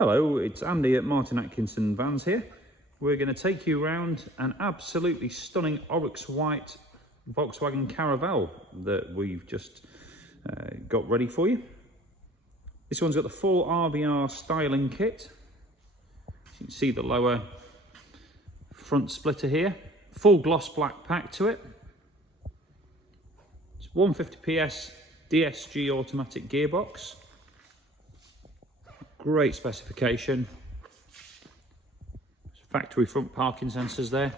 Hello, it's Andy at Martin Atkinson Vans here. We're going to take you around an absolutely stunning Oryx White Volkswagen Caravelle that we've just got ready for you. This one's got the full RVR Styling Kit. You can see the lower front splitter here. Full gloss black pack to it. It's 150 PS DSG automatic gearbox. Great specification. Factory front parking sensors there.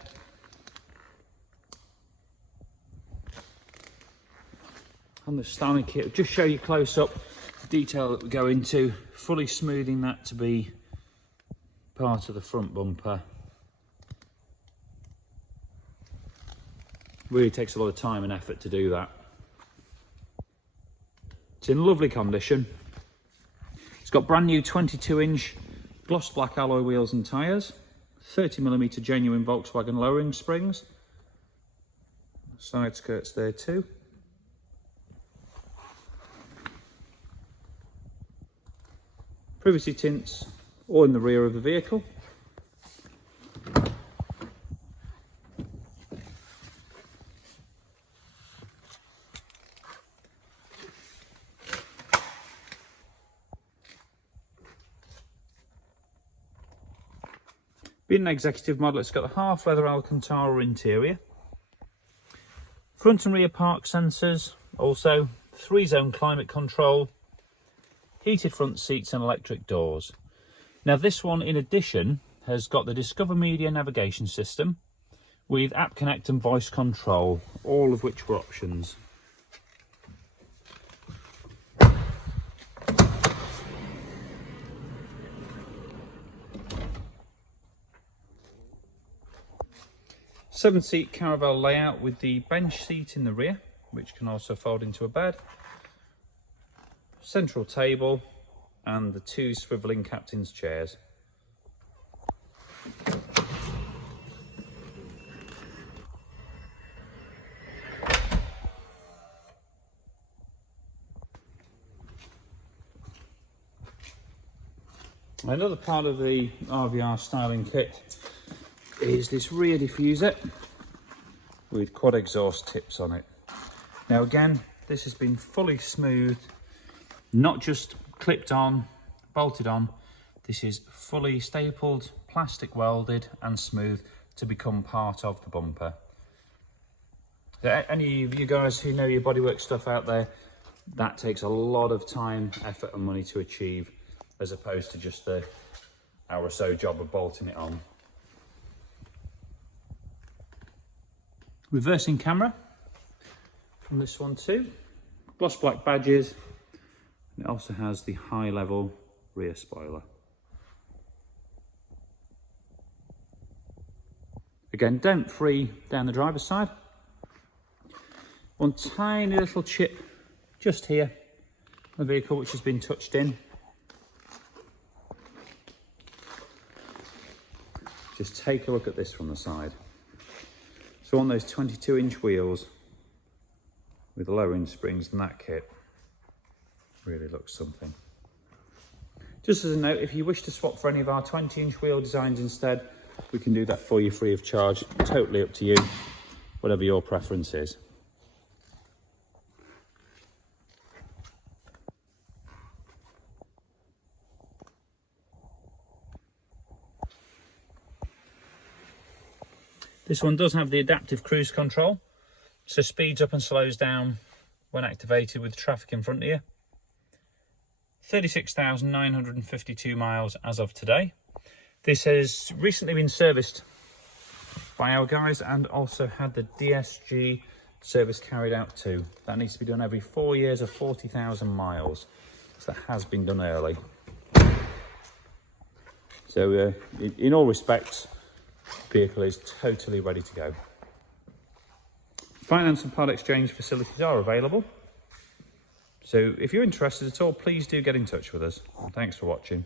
On the styling kit, I'll just show you close up the detail that we go into, fully smoothing that to be part of the front bumper. Really takes a lot of time and effort to do that. It's in lovely condition. It's got brand new 22-inch gloss black alloy wheels and tyres, 30mm genuine Volkswagen lowering springs, side skirts there too. Privacy tints all in the rear of the vehicle. Being an executive model, it's got the half leather Alcantara interior, front and rear park sensors, also 3-zone climate control, heated front seats and electric doors. Now this one in addition has got the Discover Media navigation system with App Connect and voice control, all of which were options. Seven-seat Caravelle layout with the bench seat in the rear, which can also fold into a bed. Central table and the 2 swivelling captain's chairs. Another part of the RVR styling kit is this rear diffuser with quad exhaust tips on it. Now again, this has been fully smoothed, not just clipped on, bolted on. This is fully stapled, plastic welded and smooth to become part of the bumper. Any of you guys who know your bodywork stuff out there, that takes a lot of time, effort and money to achieve, as opposed to just the hour or so job of bolting it on. Reversing camera from this one too. Gloss black badges. And it also has the high level rear spoiler. Again, dent free down the driver's side. One tiny little chip just here on the vehicle which has been touched in. Just take a look at this from the side. So on those 22-inch wheels with the lowering springs and that kit, really looks something. Just as a note, if you wish to swap for any of our 20-inch wheel designs instead, we can do that for you free of charge. Totally up to you, whatever your preference is. This one does have the adaptive cruise control, so speeds up and slows down when activated with traffic in front of you. 36,952 miles as of today. This has recently been serviced by our guys and also had the DSG service carried out too. That needs to be done every 4 years of 40,000 miles. So that has been done early. So in all respects, the vehicle is totally ready to go. Finance and part exchange facilities are available. So if you're interested at all, please do get in touch with us. Thanks for watching.